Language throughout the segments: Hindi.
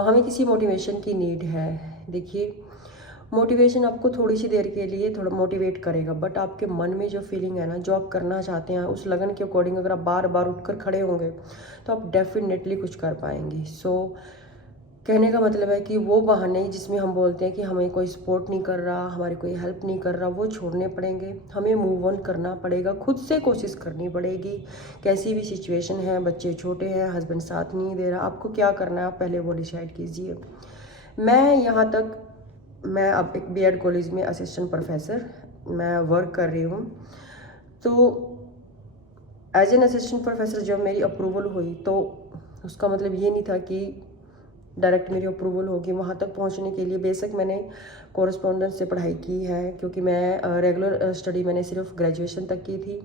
हमें किसी मोटिवेशन की नीड है। देखिए, मोटिवेशन आपको थोड़ी सी देर के लिए थोड़ा मोटिवेट करेगा, बट आपके मन में जो फीलिंग है ना, जो आप करना चाहते हैं, उस लगन के अकॉर्डिंग अगर आप बार बार उठकर खड़े होंगे तो आप डेफिनेटली कुछ कर पाएंगे। कहने का मतलब है कि वो बहाने जिसमें हम बोलते हैं कि हमें कोई सपोर्ट नहीं कर रहा, हमारी कोई हेल्प नहीं कर रहा, वो छोड़ने पड़ेंगे। हमें मूव ऑन करना पड़ेगा, खुद से कोशिश करनी पड़ेगी। कैसी भी सिचुएशन है, बच्चे छोटे हैं, हस्बैंड साथ नहीं दे रहा, आपको क्या करना है आप पहले वो डिसाइड कीजिए। मैं यहाँ तक मैं अब एक बीएड कॉलेज में असिस्टेंट प्रोफेसर मैं वर्क कर रही हूँ। तो एज एन असिस्टेंट प्रोफेसर जब मेरी अप्रूवल हुई तो उसका मतलब ये नहीं था कि डायरेक्ट मेरी अप्रूवल होगी। वहाँ तक पहुँचने के लिए बेशक मैंने कॉरस्पॉन्डेंस से पढ़ाई की है, क्योंकि मैं रेगुलर स्टडी मैंने सिर्फ ग्रेजुएशन तक की थी।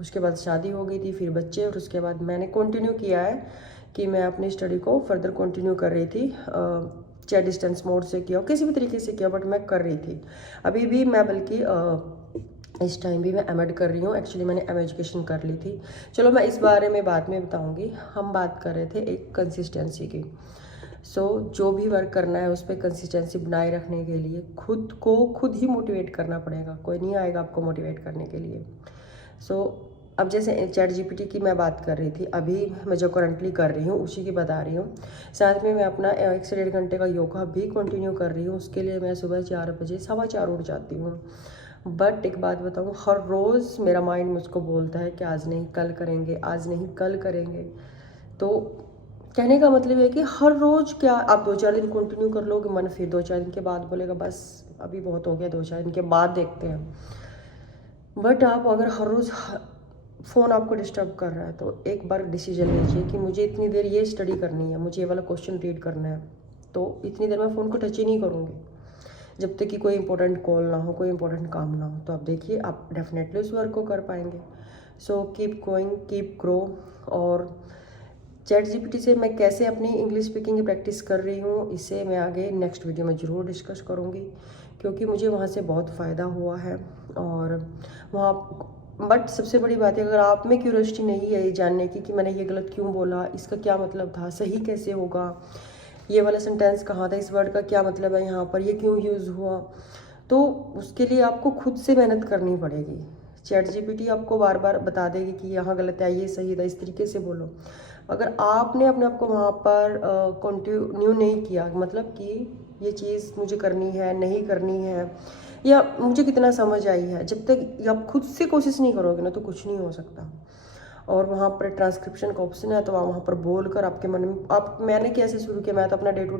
उसके बाद शादी हो गई थी, फिर बच्चे, और उसके बाद मैंने कंटिन्यू किया है कि मैं अपनी स्टडी को फर्दर कंटिन्यू कर रही थी। चाहे डिस्टेंस मोड से किया, किसी भी तरीके से किया, बट मैं कर रही थी। अभी भी मैं बल्कि इस टाइम भी मैं एमएड कर रही हूँ। एक्चुअली मैंने एम एजुकेशन कर ली थी। चलो मैं इस बारे में बाद में बताऊँगी। हम बात कर रहे थे एक कंसिस्टेंसी की। जो भी वर्क करना है उस पर कंसिस्टेंसी बनाए रखने के लिए खुद को खुद ही मोटिवेट करना पड़ेगा, कोई नहीं आएगा आपको मोटिवेट करने के लिए। अब जैसे चैट जीपीटी की मैं बात कर रही थी, अभी मैं जो करंटली कर रही हूँ उसी की बता रही हूँ। साथ में मैं अपना 1 से 1.5 घंटे का योगा भी कंटिन्यू कर रही हूँ। उसके लिए मैं सुबह 4 बजे 4:15 उठ जाती हूँ। बट एक बात बताऊँ, हर रोज़ मेरा माइंड मुझको बोलता है कि आज नहीं कल करेंगे, आज नहीं कल करेंगे। तो कहने का मतलब है कि हर रोज़ क्या आप 2-4 दिन कंटिन्यू कर लोगे, मन फिर 2-4 दिन के बाद बोलेगा बस अभी बहुत हो गया, 2-4 दिन के बाद देखते हैं। बट आप अगर हर रोज़ फ़ोन आपको डिस्टर्ब कर रहा है तो एक बार डिसीजन लीजिए कि मुझे इतनी देर ये स्टडी करनी है, मुझे ये वाला क्वेश्चन रीड करना है, तो इतनी देर मैं फ़ोन को टच ही नहीं करूँगी जब तक कि कोई इंपॉर्टेंट कॉल ना हो, कोई इंपॉर्टेंट काम ना हो। तो आप देखिए आप डेफिनेटली उस वर्क को कर पाएंगे। Keep going, keep grow. और चैट जीपीटी से मैं कैसे अपनी इंग्लिश स्पीकिंग की प्रैक्टिस कर रही हूँ, इसे मैं आगे नेक्स्ट वीडियो में ज़रूर डिस्कस करूँगी, क्योंकि मुझे वहाँ से बहुत फ़ायदा हुआ है। और वहाँ बट सबसे बड़ी बात है, अगर आप में क्यूरियोसिटी नहीं है ये जानने की कि मैंने ये गलत क्यों बोला, इसका क्या मतलब था, सही कैसे होगा, ये वाला सेंटेंस कहाँ था, इस वर्ड का क्या मतलब है यहाँ पर, ये क्यों यूज़ हुआ, तो उसके लिए आपको खुद से मेहनत करनी पड़ेगी। चैट जीपीटी आपको बार बार बता देगी कि यहाँ गलत है, ये सही था, इस तरीके से बोलो। अगर आपने अपने आप को वहाँ पर कंटिन्यू नहीं किया, मतलब कि ये चीज़ मुझे करनी है नहीं करनी है, या मुझे कितना समझ आई है, जब तक आप खुद से कोशिश नहीं करोगे ना तो कुछ नहीं हो सकता। और वहाँ पर ट्रांसक्रिप्शन का ऑप्शन है, तो आप वहाँ पर बोल कर आपके मन में आप मैंने कैसे शुरू किया, मैं तो अपना डे टू